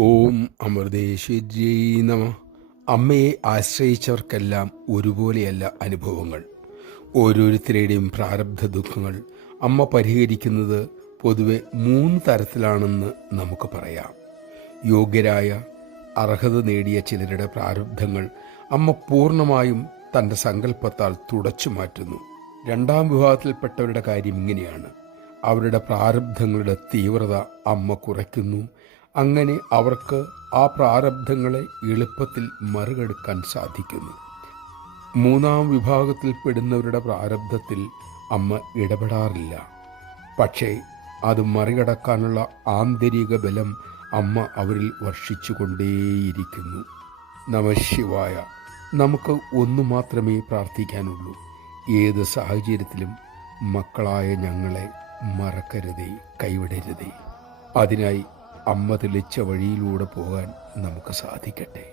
ഓം അമൃതേശ്വര്यै നമ. അമ്മയെ ആശ്രയിച്ചവർക്കെല്ലാം ഒരുപോലെയല്ല അനുഭവങ്ങൾ. ഓരോരുത്തരുടെയും പ്രാരബ്ധ ദുഃഖങ്ങൾ അമ്മ പരിഹരിക്കുന്നത് പൊതുവെ 3 തരത്തിലാണെന്ന് നമുക്ക് പറയാം. യോഗ്യരായ അർഹത നേടിയ ചിലരുടെ പ്രാരബ്ധങ്ങൾ അമ്മ പൂർണ്ണമായും തൻ്റെ സങ്കല്പത്താൽ തുടച്ചു മാറ്റുന്നു. 2ാം വിഭാഗത്തിൽപ്പെട്ടവരുടെ കാര്യം ഇങ്ങനെയാണ്. അവരുടെ പ്രാരബ്ധങ്ങളുടെ തീവ്രത അമ്മ കുറയ്ക്കുന്നു. അങ്ങനെ അവർക്ക് ആ പ്രാരബ്ധങ്ങളെ എളുപ്പത്തിൽ മറികടക്കാൻ സാധിക്കുന്നു. 3ാം വിഭാഗത്തിൽപ്പെടുന്നവരുടെ പ്രാരബ്ധത്തിൽ അമ്മ ഇടപെടാറില്ല. പക്ഷേ അത് മറികടക്കാനുള്ള ആന്തരിക ബലം അമ്മ അവരിൽ വർഷിച്ചു കൊണ്ടേയിരിക്കുന്നു. നമഃശിവായ. നമുക്ക് ഒന്നു മാത്രമേ പ്രാർത്ഥിക്കാനുള്ളൂ. ഏത് സാഹചര്യത്തിലും മക്കളായ ഞങ്ങളെ മറക്കരുതേ, കൈവിടരുതേ. അതിനായി അമ്മ തെളിച്ച വഴിയിലൂടെ പോകാൻ നമുക്ക് സാധിക്കട്ടെ.